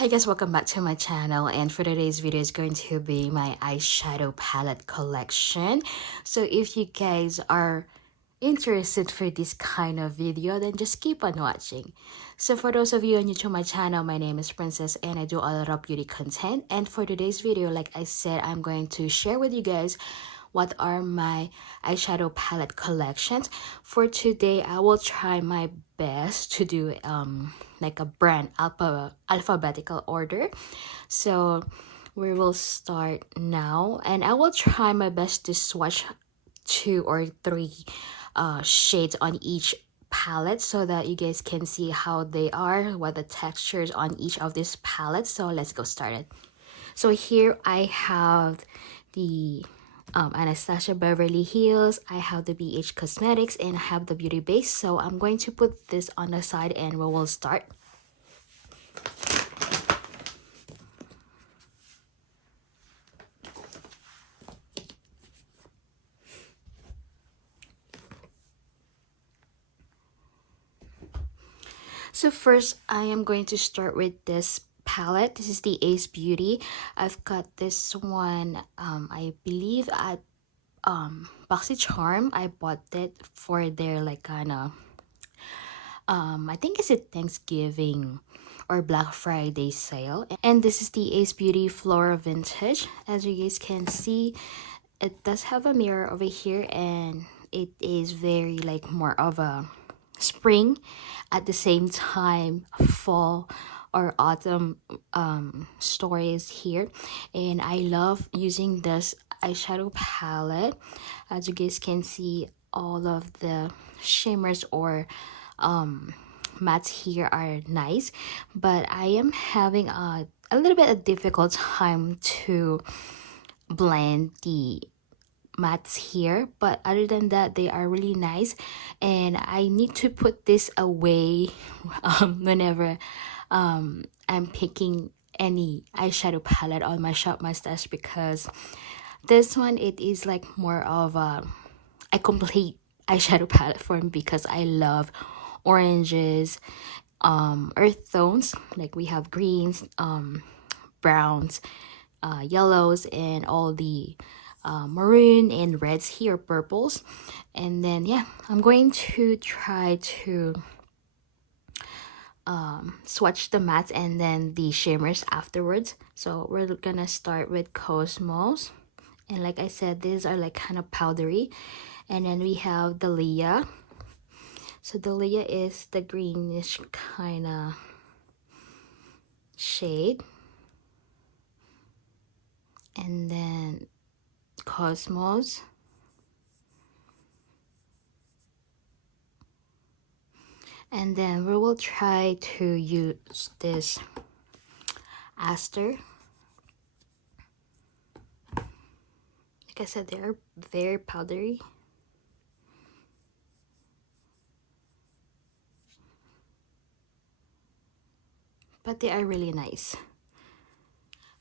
Hi guys, welcome back to my channel, and for today's video is going to be my eyeshadow palette collection. So if you guys are interested for this kind of video, then just keep on watching. So for those of you new to my channel, my name is Princess and I do a lot of beauty content, and for today's video, like I said, I'm going to share with you guys what are my eyeshadow palette collections. For today, I will try my best to do like a brand alphabetical order. So we will start now, and I will try my best to swatch 2 or 3 shades on each palette so that you guys can see how they are, what the textures on each of these palettes. So let's go started. So here I have the Anastasia Beverly Hills, I have the BH Cosmetics, and I have the Beauty Base. So I'm going to put this on the side and we will start. So first, I am going to start with this palette. This is the Ace Beauty. I've got this one, I believe at BoxyCharm. I bought it for their like kind of, I think it's a Thanksgiving or Black Friday sale. And this is the Ace Beauty Flora Vintage. As you guys can see, it does have a mirror over here, and it is very like more of a spring, at the same time fall or autumn stories here. And I love using this eyeshadow palette. As you guys can see, all of the shimmers or mattes here are nice, but I am having a little bit of difficult time to blend the mattes here, but other than that, they are really nice. And I need to put this away whenever I'm picking any eyeshadow palette on my shop mustache, because this one, it is like more of a complete eyeshadow palette for me, because I love oranges, earth tones, like we have greens, browns, yellows, and all the maroon and reds here, purples. And then yeah, I'm going to try to swatch the mattes and then the shimmers afterwards. So we're gonna start with Cosmos, and like I said, these are like kind of powdery. And then we have the Leah. So the Leah is the greenish kind of shade. And then Cosmos. And then we will try to use this Aster. Like I said, they are very powdery. But they are really nice.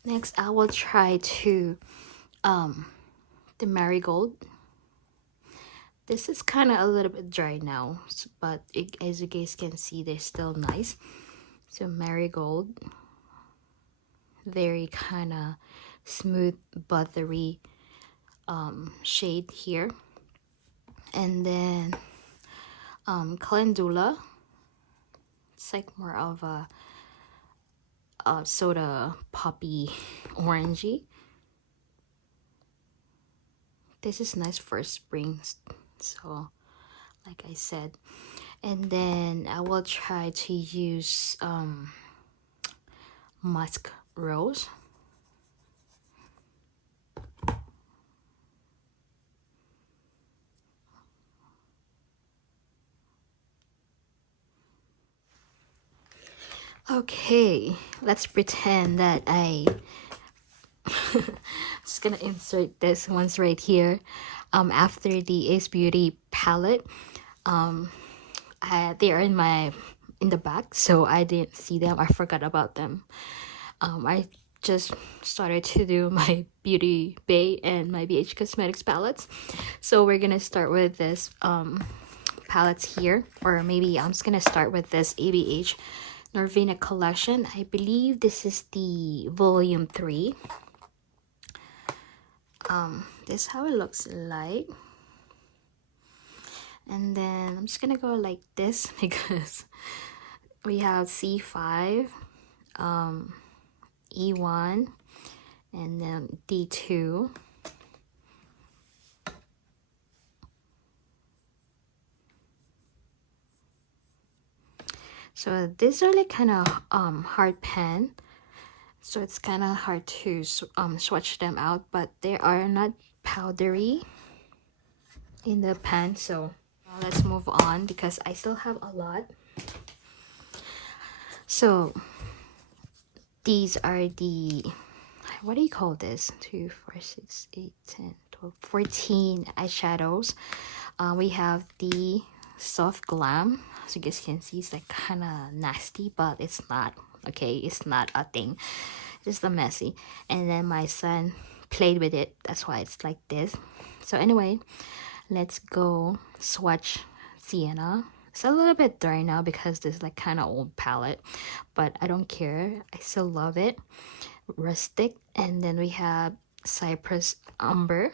Next, I will try to the Marigold. This is kind of a little bit dry now, but as you guys can see, they're still nice. So Marigold, very kind of smooth, buttery shade here. And then Calendula. It's like more of a soda poppy orangey. This is nice for spring, so like I said. And then I will try to use Musk Rose. Okay, let's pretend that I just gonna insert this ones right here. After the Ace Beauty palette, they are in the back, so I didn't see them. I forgot about them. I just started to do my Beauty Bay and my BH Cosmetics palettes. So we're gonna start with this palettes here, or maybe I'm just gonna start with this ABH Norvina collection. I believe this is the volume 3. This is how it looks like. And then I'm just gonna go like this because we have C5, E1, and then D2. So these are like kind of hard pen, so it's kind of hard to swatch them out, but they are not powdery in the pen. So let's move on because I still have a lot. So these are the, what do you call this, 2, 4, 6, 8, 10, 12, 14 eyeshadows. We have the soft glam. As you guys can see, it's like kind of nasty, but it's not. Okay, it's not a thing, just a messy. And then my son played with it, that's why it's like this. So anyway, let's go swatch Sienna. It's a little bit dry now because this is like kind of old palette, but I don't care, I still love it. Rustic. And then we have Cypress Umber.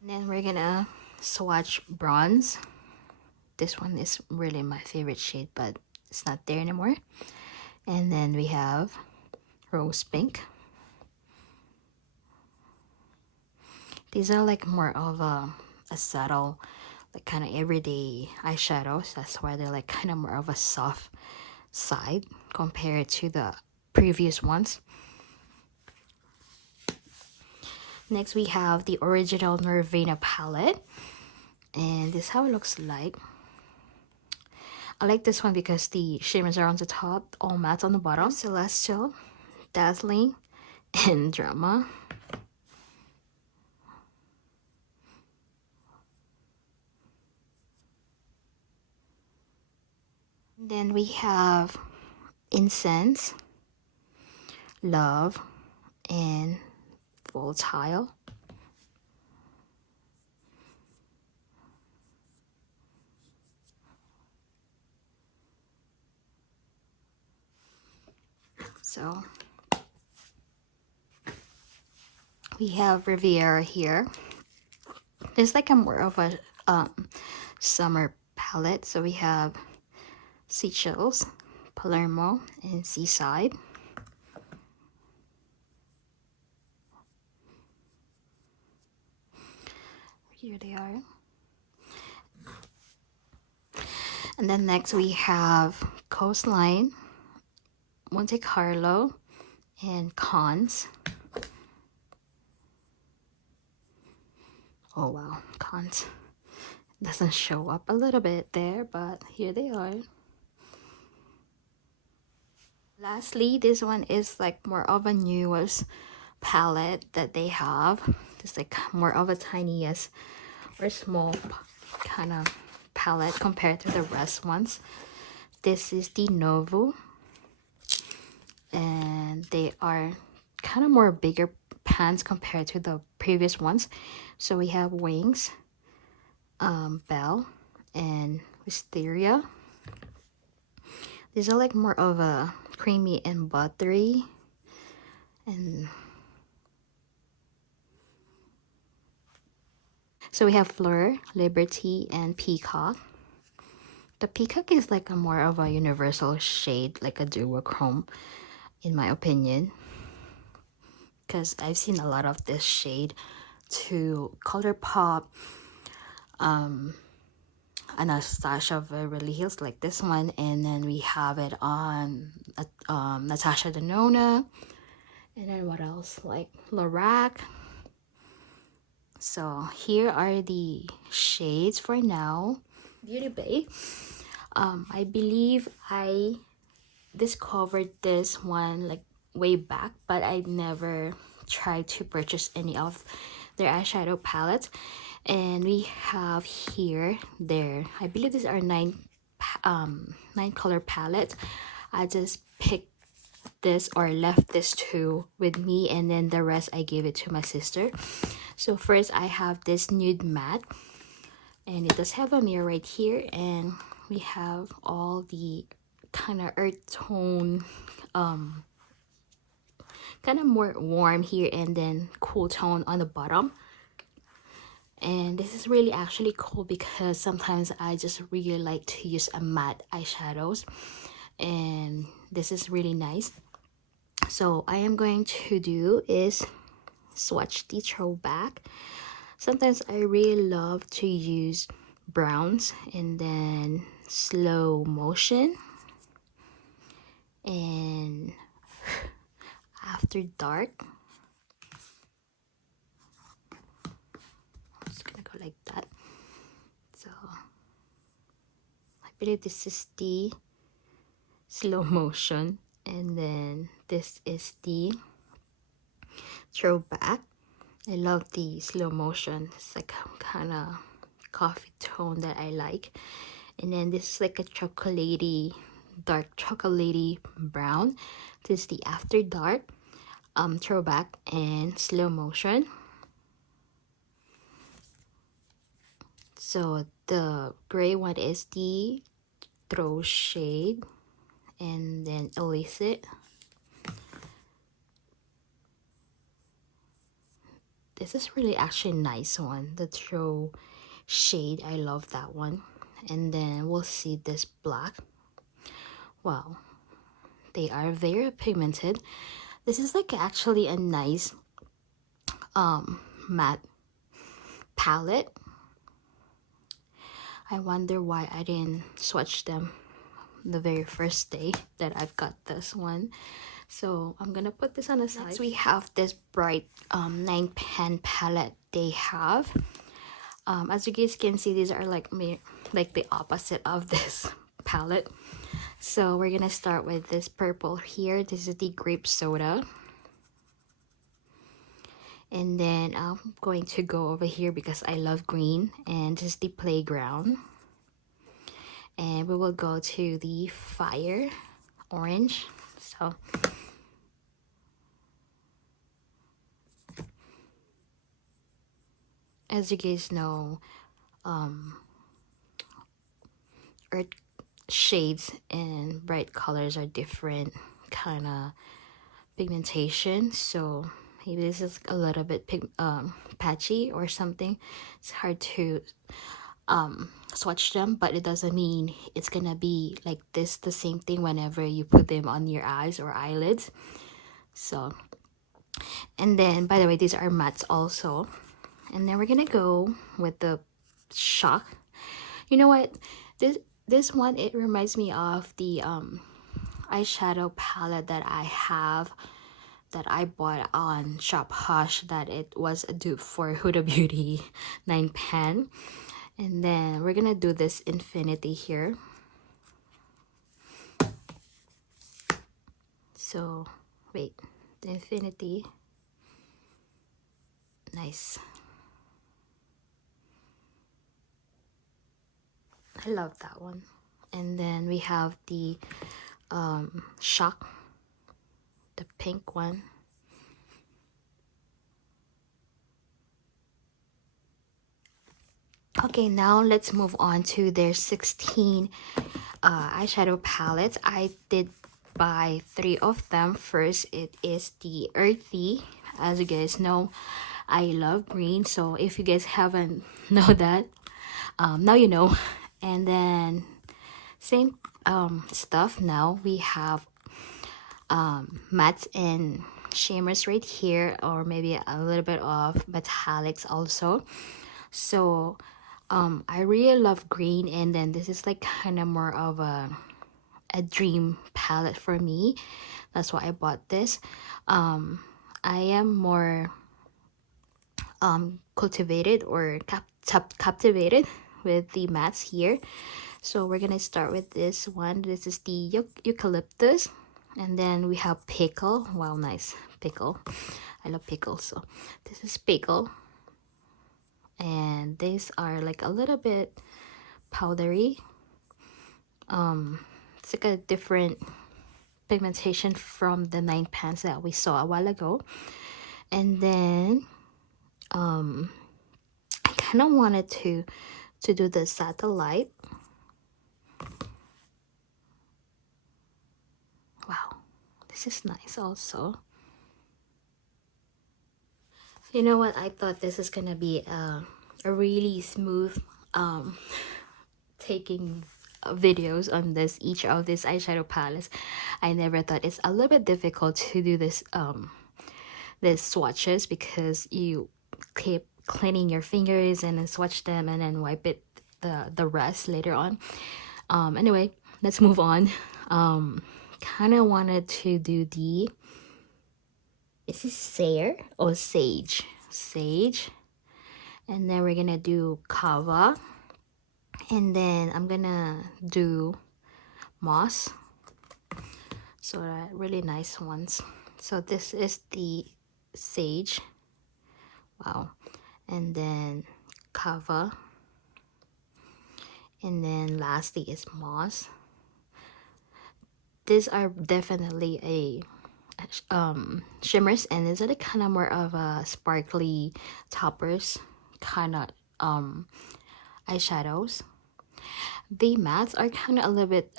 And then we're gonna swatch Bronze. This one is really my favorite shade, but it's not there anymore. And then we have Rose Pink. These are like more of a subtle, like kind of everyday eyeshadows. That's why they're like kind of more of a soft side compared to the previous ones. Next we have the original Norvina palette, and this is how it looks like. I like this one because the shimmers are on the top, all matte on the bottom. Celestial, Dazzling, and Drama. Then we have Incense, Love, and Volatile. So we have Riviera here. It's like a more of a summer palette. So we have Seychelles, Palermo, and Seaside. Here they are. And then next we have Coastline, Monte Carlo, and Cons. Oh wow, Cons doesn't show up a little bit there, but here they are. Lastly, this one is like more of a newest palette that they have. It's like more of a tiniest or small kind of palette compared to the rest ones. This is the Novo, and they are kind of more bigger pans compared to the previous ones. So we have Wings, Belle, and Wisteria. These are like more of a creamy and buttery, and so we have Fleur, Liberty, and Peacock. The Peacock is like a more of a universal shade, like a duochrome, in my opinion, because I've seen a lot of this shade to ColourPop, Anastasia Beverly Hills, like this one, and then we have it on Natasha Denona, and then what else, like Lorac. So here are the shades for now. Beauty Bay. I believe I discovered this one like way back, but I never tried to purchase any of their eyeshadow palettes. And we have here I believe these are 9 color palettes. I just picked this or left this two with me, and then the rest I gave it to my sister. So first I have this nude matte, and it does have a mirror right here, and we have all the kind of earth tone, kind of more warm here, and then cool tone on the bottom. And this is really actually cool because sometimes I just really like to use a matte eyeshadows, and this is really nice. So I am going to do is swatch the throwback. Sometimes I really love to use browns, and then slow motion, and after dark. I'm just gonna go like that. So I believe this is the slow motion, and then this is the throwback. I love the slow motion. It's like a kind of coffee tone that I like. And then this is like a chocolatey, dark chocolatey brown. This is the after dark, throwback, and slow motion. So the gray one is the throw shade, and then illicit. This is really actually a nice one, the throw shade. I love that one. And then we'll see this black. Wow, they are very pigmented. This is like actually a nice matte palette. I wonder why I didn't swatch them the very first day that I've got this one. So I'm gonna put this on the side. Next we have this bright 9 pan palette they have. As you guys can see, these are like the opposite of this palette. So we're gonna start with this purple here. This is the grape soda. And then I'm going to go over here because I love green, and this is the playground. And we will go to the fire orange. So as you guys know, earth shades and bright colors are different kind of pigmentation. So maybe this is a little bit patchy or something. It's hard to swatch them, but it doesn't mean it's gonna be like this the same thing whenever you put them on your eyes or eyelids. So, and then by the way, these are mattes also. And then we're gonna go with the shock. You know what, this one, it reminds me of the eyeshadow palette that I have, that I bought on Shop Hush, that it was a dupe for Huda Beauty 9 pan. And then we're gonna do this infinity here. So wait, the infinity, nice. I love that one. And then we have the shock, the pink one. Okay, now let's move on to their 16 eyeshadow palettes. I did buy 3 of them. First, it is the earthy. As you guys know, I love green, so if you guys haven't know that, now you know. And then same stuff. Now we have mattes and shimmers right here, or maybe a little bit of metallics also. So I really love green, and then this is like kind of more of a dream palette for me. That's why I bought this. I am more cultivated or captivated with the mattes here. So we're gonna start with this one. This is the eucalyptus, and then we have pickle. Wow, nice pickle. I love pickles. So this is pickle, and these are like a little bit powdery. It's like a different pigmentation from the 9 pans that we saw a while ago. And then I kind of wanted to do the satellite. Wow, this is nice also. You know what? I thought this is gonna be a really smooth taking videos on this each of this eyeshadow palettes. I never thought it's a little bit difficult to do this these swatches, because you keep cleaning your fingers and then swatch them and then wipe it the rest later on. Anyway, let's move on. Kind of wanted to do the, is this Sayer or Sage? Sage. And then we're gonna do Kava. And then I'm gonna do Moss. So really nice ones. So this is the Sage. Wow. And then Kava. And then lastly is Moss. These are definitely a shimmers, and these are the kind of more of a sparkly toppers kind of eyeshadows. The mattes are kind of a little bit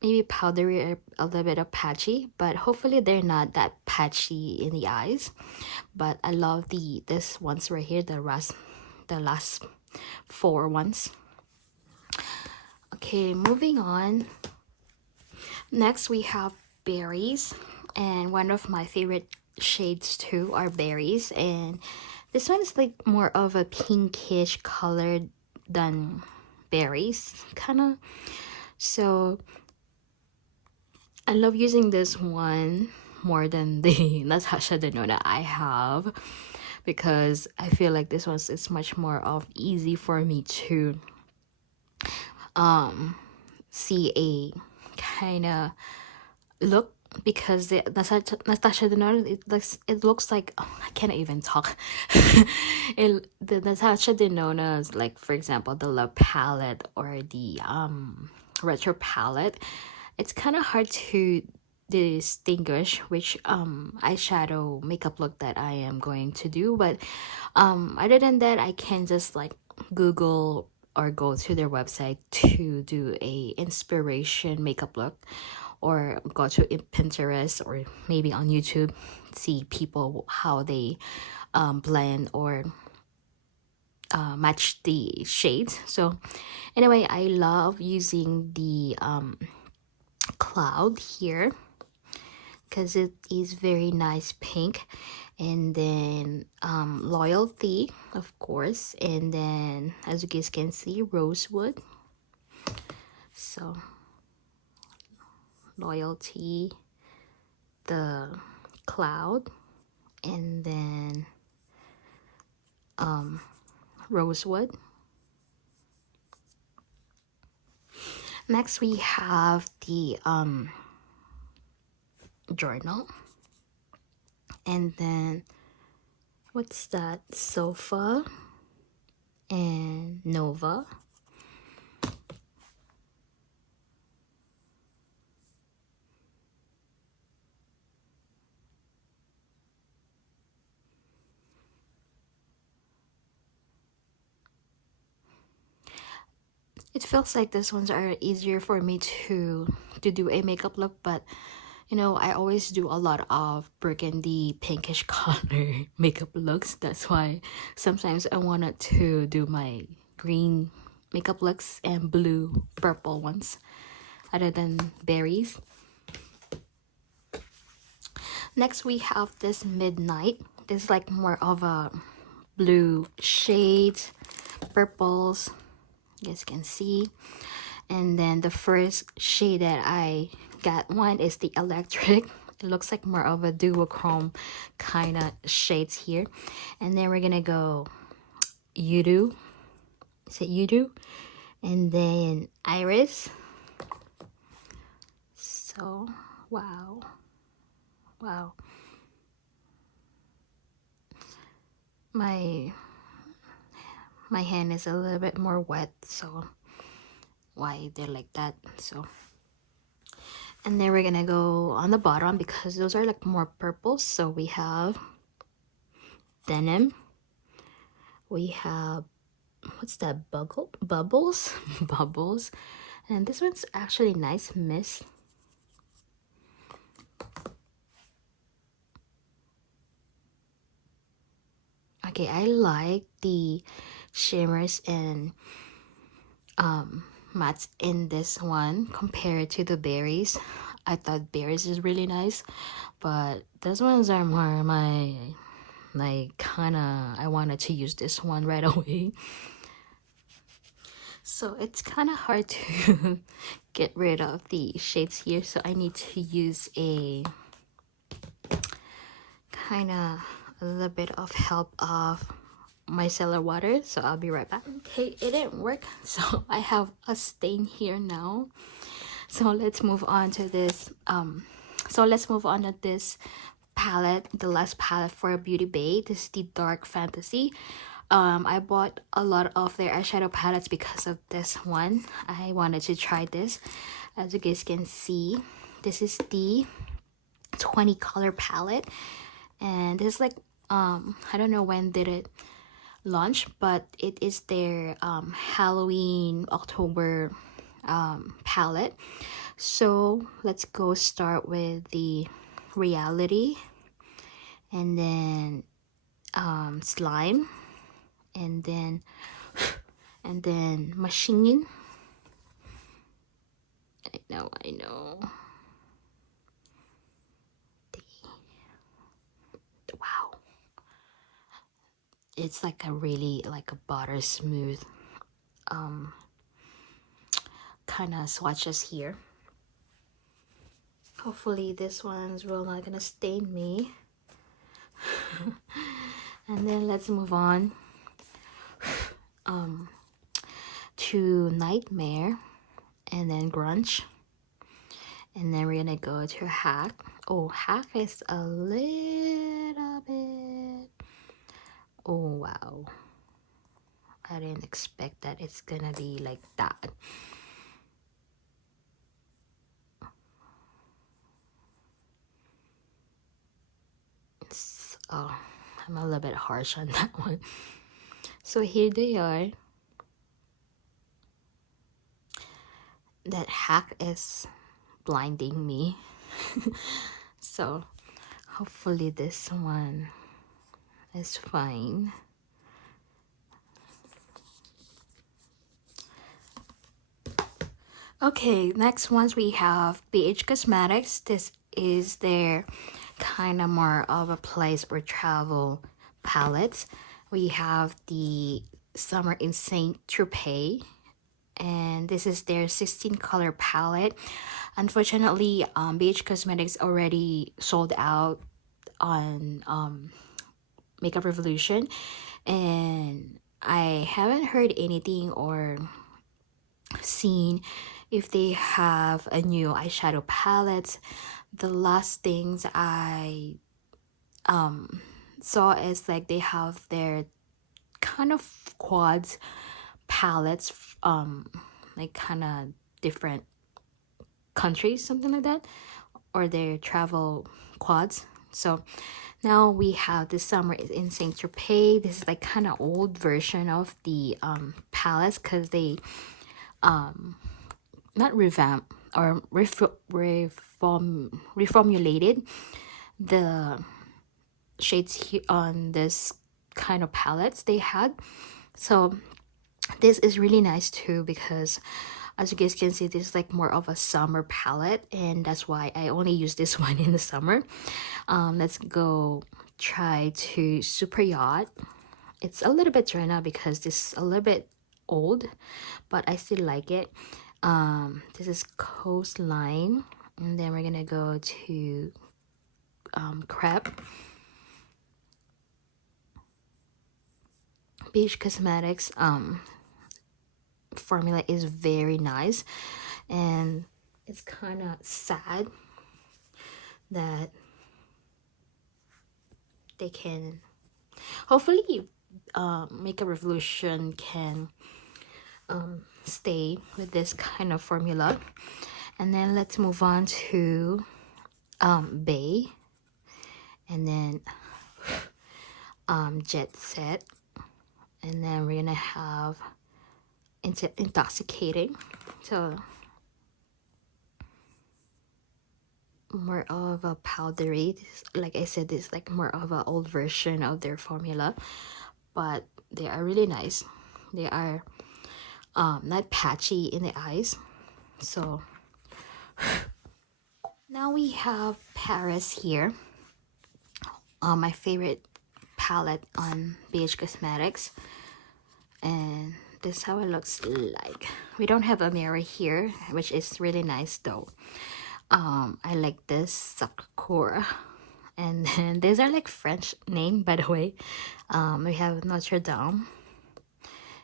maybe powdery or a little bit of patchy, but hopefully they're not that patchy in the eyes. But I love this ones right here, the last 4 ones. Okay, moving on. Next we have Berries, and one of my favorite shades too are Berries, and this one is like more of a pinkish color than Berries kind of. So I love using this one more than the Natasha Denona I have, because I feel like this one is much more of easy for me to see a kind of look, because the Natasha Denona, it looks like, oh, I can't even talk. The Natasha Denona is like, for example, the Love palette or the retro palette. It's kind of hard to distinguish which eyeshadow makeup look that I am going to do, but other than that, I can just like Google or go to their website to do a inspiration makeup look, or go to Pinterest or maybe on YouTube, see people how they blend or match the shades. So anyway, I love using the Cloud here because it is very nice pink, and then Loyalty, of course, and then as you guys can see, Rosewood. So Loyalty, the Cloud, and then Rosewood. Next we have the Journal, and then what's that, Sofa and Nova. It feels like these ones are easier for me to do a makeup look, but you know, I always do a lot of burgundy pinkish color makeup looks. That's why sometimes I wanted to do my green makeup looks and blue purple ones other than Berries. Next we have this Midnight. This is like more of a blue shades, purples, you guys can see. And then the first shade that I got one is the Electric. It looks like more of a duochrome kind of shades here. And then we're gonna go Yudu. Is it Yudu? And then Iris. So wow, wow. My hand is a little bit more wet, so why they're like that. So, And then we're gonna go on the bottom because those are like more purple. So we have denim, we have, what's that, bubbles bubbles, and this one's actually nice, mist. Okay, I like the shimmers and mattes in this one compared to the berries. I thought berries is really nice, but those ones are more my, like, kinda, I wanted to use this one right away. So it's kind of hard to get rid of the shades here, so I need to use a kind of a little bit of help of micellar water. So I'll be right back. Okay, it didn't work, so I have a stain here now. So let's move on to this palette, the last palette for Beauty Bay. This is the Dark Fantasy. I bought a lot of their eyeshadow palettes because of this one. I wanted to try this. As you guys can see, this is the 20 color palette, and this is like, I don't know when did it launch, but it is their Halloween October palette. So let's go start with the Reality, and then Slime, and then Machine. I know. Wow, it's like a really, like a butter smooth kind of swatches here. Hopefully this one's real not gonna stain me. And then let's move on to Nightmare, and then Grunge, and then we're gonna go to Hack. Oh, Hack is a little bit, oh wow, I didn't expect that it's gonna be like that. Oh, I'm a little bit harsh on that one. So here they are. That Hack is blinding me. So hopefully this one is fine. Okay, next ones we have BH Cosmetics. This is their kind of more of a place or travel palettes. We have the Summer in Saint Tropez, and this is their 16 color palette. Unfortunately, BH Cosmetics already sold out on Makeup Revolution, and I haven't heard anything or seen if they have a new eyeshadow palette. The last things I saw is like they have their kind of quads palettes, like kind of different countries, something like that, or their travel quads. So now we have the Summer in Saint Tropez. This is like kind of old version of the palettes, because they not revamp or reformulated the shades here on this kind of palettes they had. So this is really nice too, because as you guys can see, this is like more of a summer palette, and that's why I only use this one in the summer. Let's go try to Super Yacht. It's a little bit dry now because this is a little bit old, but I still like it. This is Coastline, and then we're gonna go to Crepe. BH Cosmetics formula is very nice, and it's kind of sad that they can, hopefully Makeup Revolution can stay with this kind of formula. And then let's move on to Bay, and then Jet Set, and then we're gonna have Intoxicating. So more of a powdery, like I said, this is like more of an old version of their formula, but they are really nice. They are not patchy in the eyes. So now we have Paris here, my favorite palette on BH Cosmetics, and this is how it looks like. We don't have a mirror here, which is really nice though. I like this Sakura, and then these are like French name, by the way. We have Notre Dame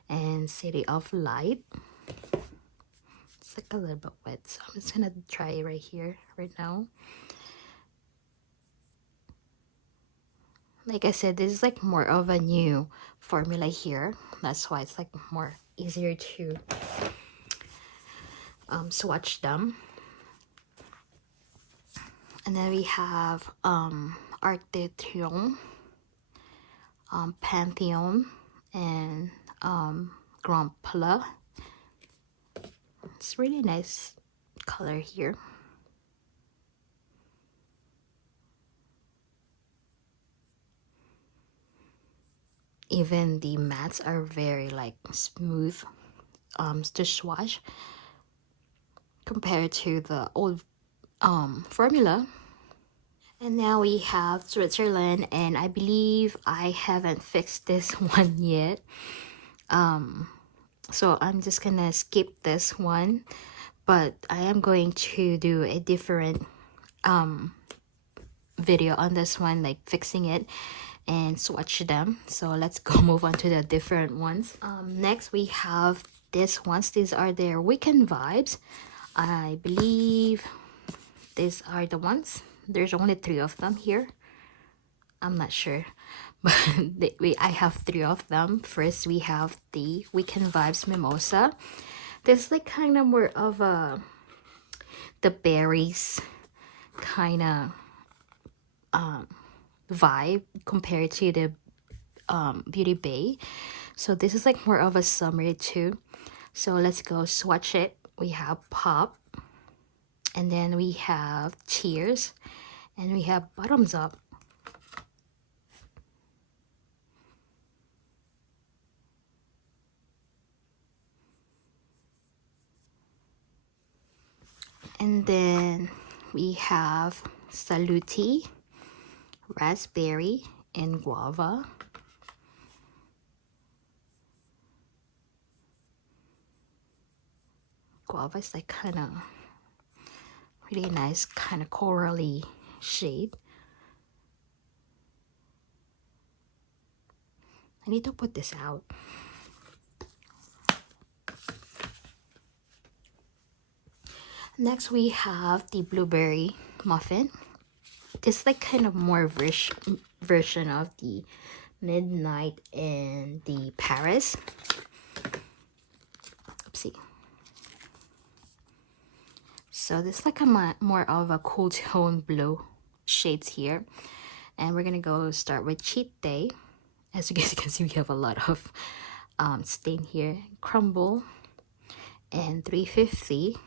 and City of Light. It's like a little bit wet, so I'm just gonna try it right here right now. Like I said, this is like more of a new formula here, that's why it's like more easier to swatch them. And then we have Arc de Triomphe, Pantheon, and Grand Palais. It's really nice color here. Even the mattes are very like smooth to swatch compared to the old formula. And now we have Switzerland, and I believe I haven't fixed this one yet, so I'm just gonna skip this one, but I am going to do a different video on this one, like fixing it and swatch them. So let's go move on to the different ones. Next we have these ones. These are their Weekend Vibes. I believe these are the ones. There's only 3 of them here. I'm not sure, but I have 3 of them. First we have the Weekend Vibes Mimosa. This is like kind of more of a the berries kind of vibe compared to the Beauty Bay. So this is like more of a summer too. So let's go swatch it. We have Pop, and then we have Cheers, and we have Bottoms Up. And then we have Saluti, Raspberry, and Guava. Guava is like kind of really nice, kind of corally shade. I need to put this out. Next we have the Blueberry Muffin. This is like kind of more version of the Midnight and the Paris. Oopsie. So this is like a more of a cool tone blue shades here. And we're gonna go start with Cheat Day. As you guys can see, we have a lot of stain here. Crumble and 350.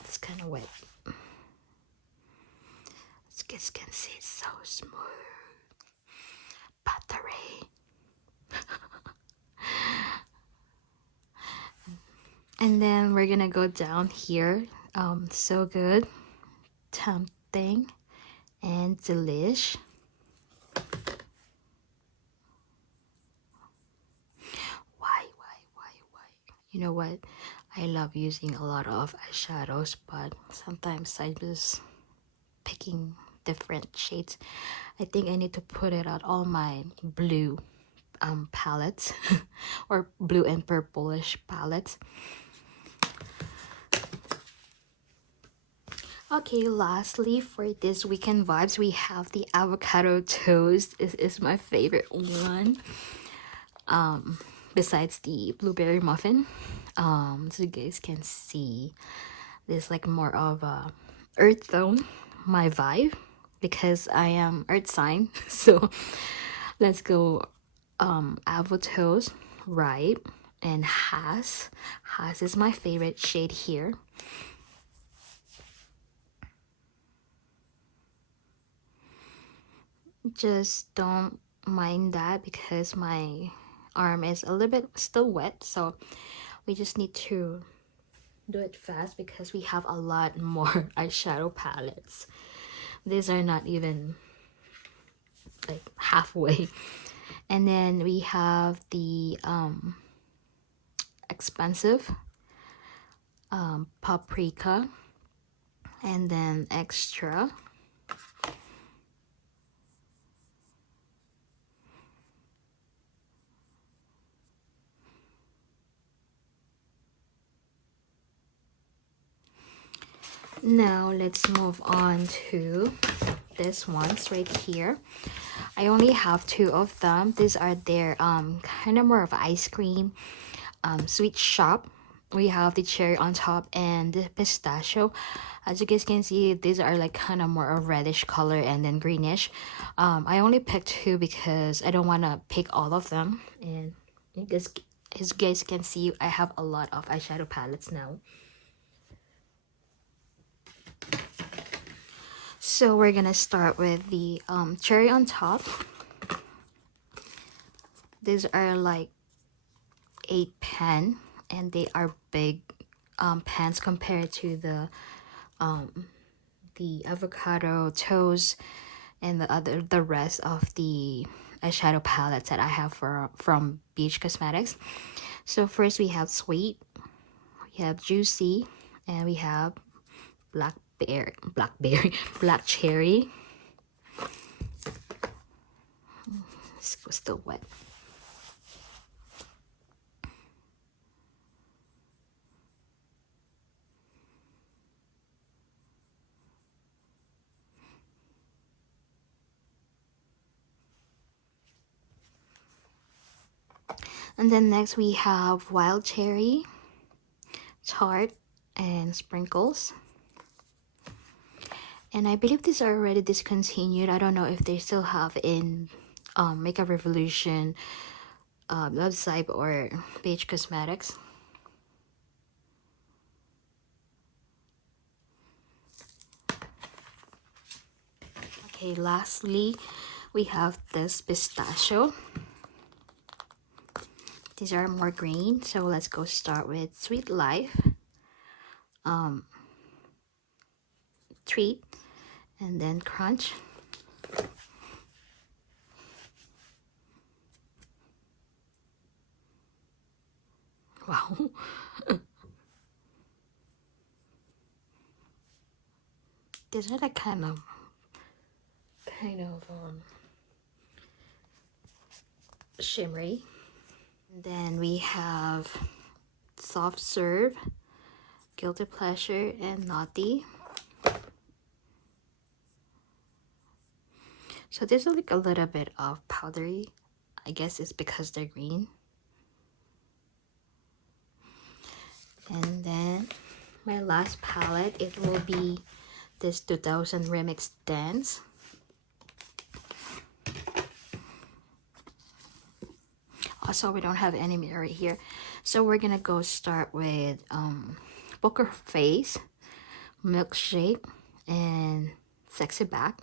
It's kind of wet. As you guys can see, it's so smooth. Battery. And then we're gonna go down here. So Good, Tempting, and Delish. Why? You know what? I love using a lot of eyeshadows, but sometimes I just picking different shades. I think I need to put it on all my blue palettes or blue and purplish palettes. Okay, lastly for this Weekend Vibes, we have the Avocado Toast. This is my favorite one, besides the Blueberry Muffin. So you guys can see this like more of a earth tone, my vibe, because I am earth sign. So let's go avotos, right, and has is my favorite shade here. Just don't mind that because my arm is a little bit still wet, so we just need to do it fast because we have a lot more eyeshadow palettes. These are not even like halfway. And then we have the expensive paprika, and then extra. Now let's move on to this ones right here. I only have two of them. These are their kind of more of ice cream sweet shop. We have the cherry on top and the pistachio. As you guys can see, these are like kind of more a reddish color and then greenish. I only picked two because I don't want to pick all of them. And as you guys can see, I have a lot of eyeshadow palettes now. So we're gonna start with the cherry on top. These are like 8 pen, and they are big pens compared to the avocado toast and the rest of the eyeshadow palettes that I have from Beach Cosmetics. So first we have sweet, we have juicy, and we have blackberry, black cherry. This was still wet. And then next we have wild cherry, tart, and sprinkles. And I believe these are already discontinued. I don't know if they still have in Makeup Revolution website or Beach Cosmetics. Okay, lastly, we have this pistachio. These are more green, so let's go start with Sweet Life, Treat, and then Crunch. Wow. These are like kind of shimmery. And then we have Soft Serve, Guilty Pleasure, and Naughty. So there's like a little bit of powdery. I guess it's because they're green. And then my last palette, it will be this 2000 Remix Dance. Also, we don't have any mirror right here. So we're gonna go start with Poker Face, Milkshake, and Sexy Back.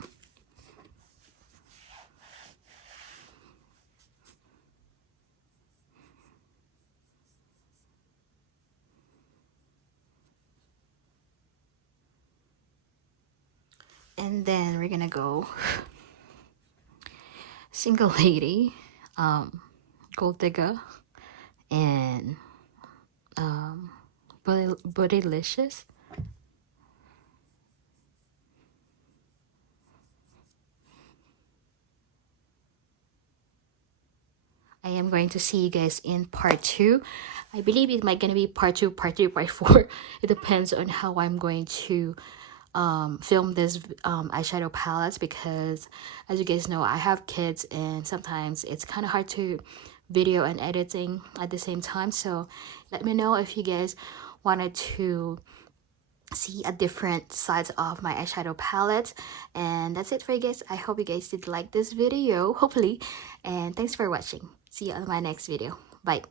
And then we're gonna go Single Lady, Gold Digger, and Bootylicious. I am going to see you guys in part 2. I believe it might gonna be part 2, part 3, part 4. It depends on how I'm going to film this eyeshadow palettes, because as you guys know, I have kids and sometimes it's kind of hard to video and editing at the same time. So let me know if you guys wanted to see a different sides of my eyeshadow palette. And that's it for you guys. I hope you guys did like this video, hopefully, and thanks for watching. See you on my next video. Bye.